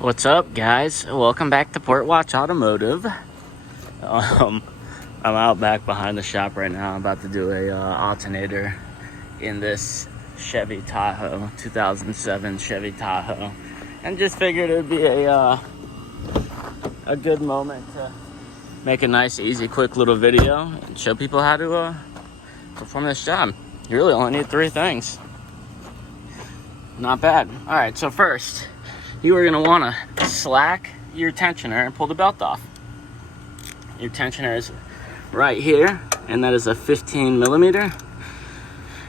What's up, guys? Welcome back to Port Watch Automotive. I'm out back behind the shop right now. I'm about to do a alternator in this Chevy Tahoe, 2007 Chevy Tahoe, and just figured it would be a good moment to make a nice, easy, quick little video and show people how to perform this job. You really only need 3 things. Not bad. All right, so first, you are going to want to slack your tensioner and pull the belt off. Your tensioner is right here, and that is a 15 millimeter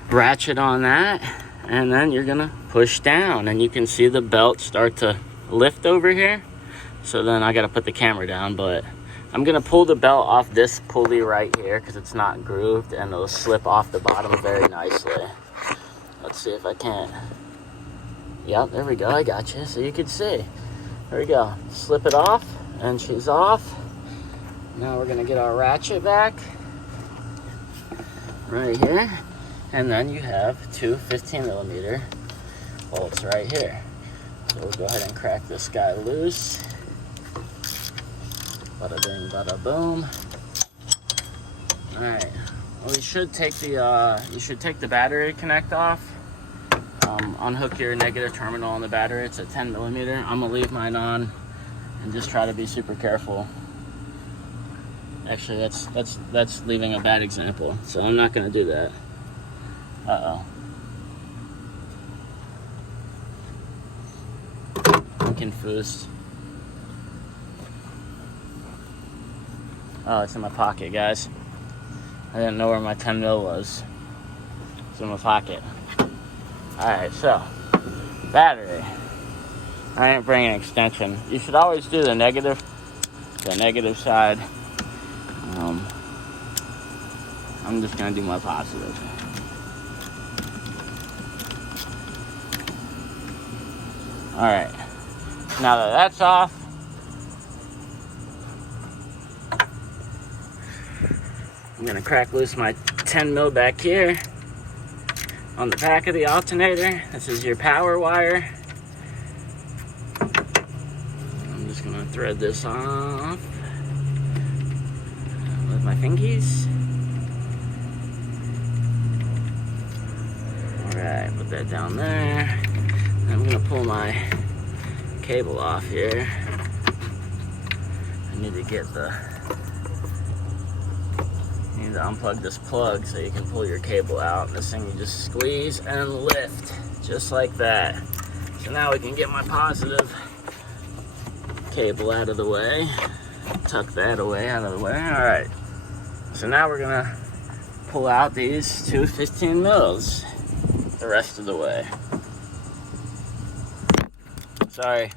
ratchet on that, and then you're going to push down, and you can see the belt start to lift over here. So then I got to put the camera down, but I'm going to pull the belt off this pulley right here because it's not grooved, and it'll slip off the bottom very nicely. Let's see if I can. Yep, there we go. I got you. So you can see. There we go. Slip it off, and she's off. Now we're going to get our ratchet back right here. And then you have 2 15 millimeter bolts right here. So we'll go ahead and crack this guy loose. Bada bing, bada boom. All right. Well, you should take the battery connect off. Unhook your negative terminal on the battery. It's a 10 millimeter. I'm gonna leave mine on and just try to be super careful. Actually, that's leaving a bad example, so I'm not gonna do that. I'm confused. Oh, it's in my pocket, guys. I didn't know where my 10 mil was. It's in my pocket. Alright, so, battery. I ain't bringing an extension. You should always do the negative side. I'm just going to do my positive. Alright, now that that's off, I'm going to crack loose my 10 mil back here. On the back of the alternator, this is your power wire. I'm just gonna thread this off with my fingies. All right, put that down there. I'm gonna pull my cable off here. I need to unplug this plug so you can pull your cable out. This thing you just squeeze and lift, just like that. So now we can get my positive cable out of the way. Tuck that away out of the way. All right. So now we're gonna pull out these 2 15 mils the rest of the way. Sorry.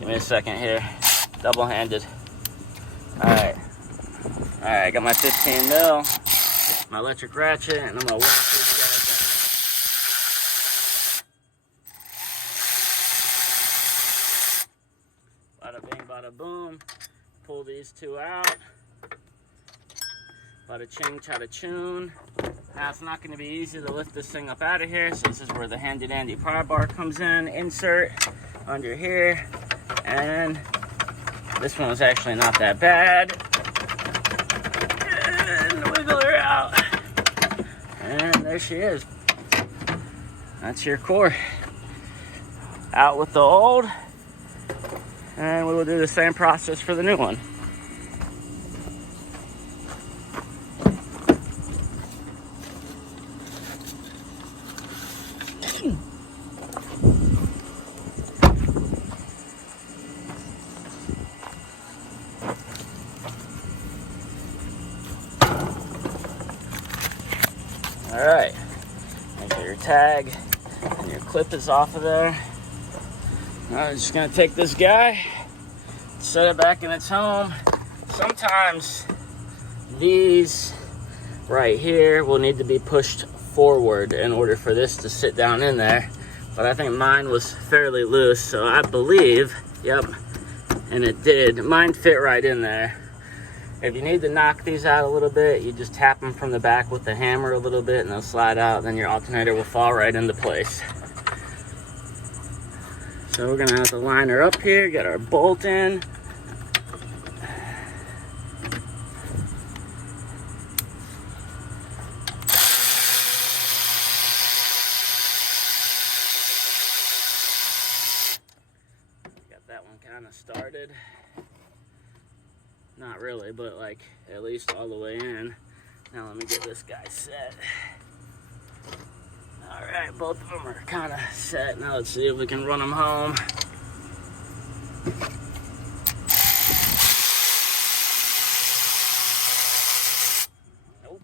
Give me a second here. Double-handed. Alright, I got my 15 mil, my electric ratchet, and I'm going to walk these guys out. Bada bing, bada boom. Pull these 2 out. Bada ching, chada choon. Now it's not going to be easy to lift this thing up out of here, so this is where the handy dandy pry bar comes in. Insert under here, and this one was actually not that bad. And wiggle her out. And there she is. That's your core. Out with the old. And we will do the same process for the new one. Alright, make sure your tag and your clip is off of there. I'm just going to take this guy, set it back in its home. Sometimes these right here will need to be pushed forward in order for this to sit down in there. But I think mine was fairly loose, so I believe, yep, and it did. Mine fit right in there. If you need to knock these out a little bit, you just tap them from the back with the hammer a little bit and they'll slide out, then your alternator will fall right into place. So we're gonna have to line her up here, get our bolt in. Got that one kind of started. Not really, but like at least all the way in. Now let me get this guy set. All right, both of them are kind of set. Now let's see if we can run them home. Nope.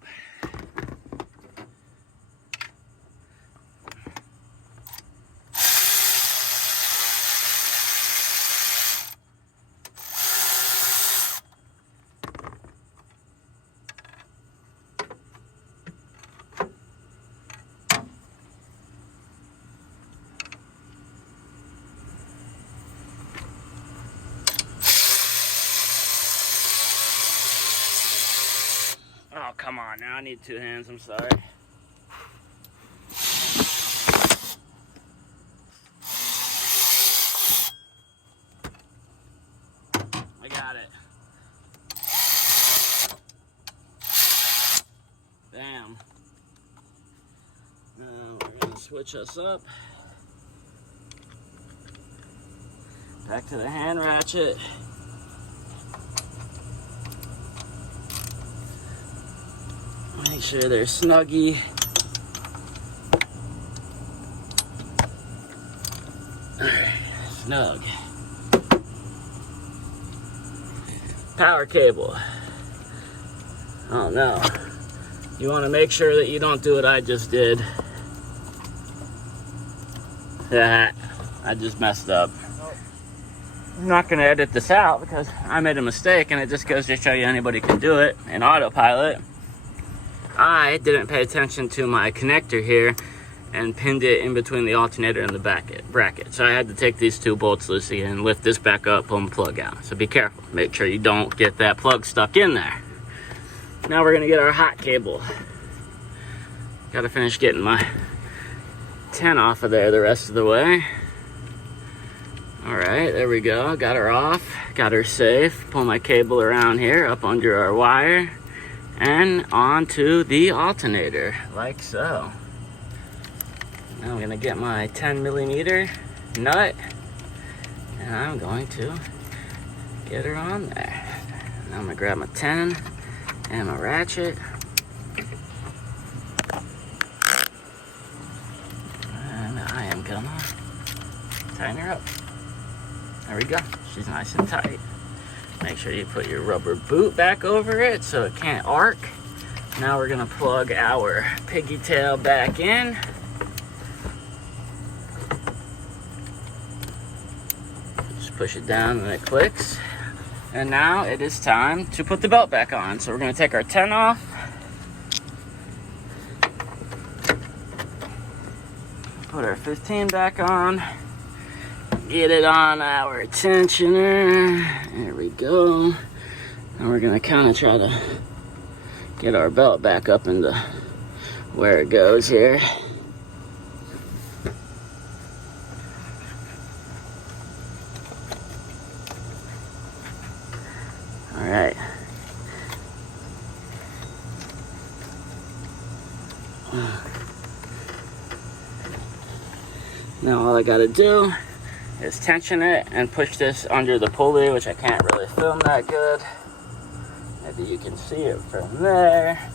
Oh, come on now, I need two hands, I'm sorry. I got it. Bam. Now we're gonna switch us up. Back to the hand ratchet. Make sure they're snuggy. Alright, snug. Power cable. Oh no. You want to make sure that you don't do what I just did. That I just messed up. I'm not going to edit this out because I made a mistake, and it just goes to show you anybody can do it in autopilot. I didn't pay attention to my connector here and pinned it in between the alternator and the bracket. So I had to take these two bolts loose and lift this back up, pull the plug out. So be careful. Make sure you don't get that plug stuck in there. Now we're going to get our hot cable. Got to finish getting my 10 off of there the rest of the way. All right, there we go. Got her off, got her safe. Pull my cable around here, up under our wire, and onto the alternator, like so. Now I'm gonna get my 10mm nut, and I'm going to get her on there. Now I'm gonna grab my 10 and my ratchet. And I am gonna tighten her up. There we go. She's nice and tight. Make sure you put your rubber boot back over it so it can't arc. Now we're gonna plug our piggy tail back in. Just push it down and it clicks. And now it is time to put the belt back on. So we're gonna take our 10 off. Put our 15 back on. Get it on our tensioner. There we go. And we're gonna kind of try to get our belt back up into where it goes here. All right. Now all I gotta do is tension it and push this under the pulley, which I can't really film that good. Maybe you can see it from there.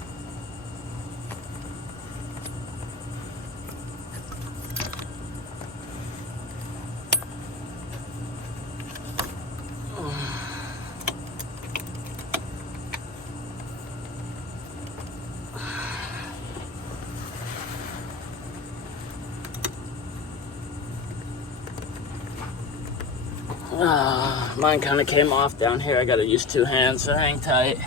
Mine kind of came off down here. I gotta use two hands, so hang tight.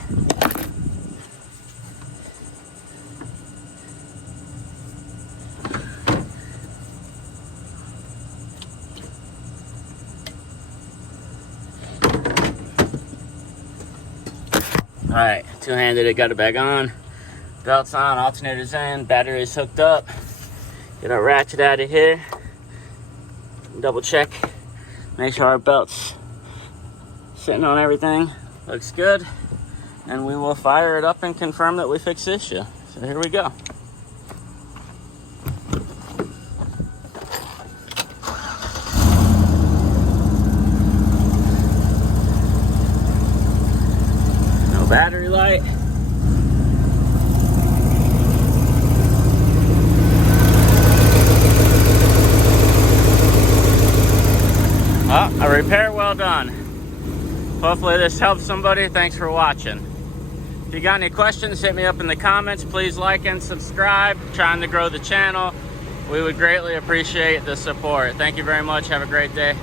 Alright, two-handed it, got it back on. Belt's on, alternator's in, battery's hooked up. Get our ratchet out of here. Double check Make sure our belt's sitting on everything. Looks good. And we will fire it up and confirm that we fixed the issue. So here we go. No battery light. Oh, a repair well done. Hopefully this helps somebody. Thanks for watching. If you got any questions, hit me up in the comments. Please like and subscribe. Trying to grow the channel. We would greatly appreciate the support. Thank you very much. Have a great day.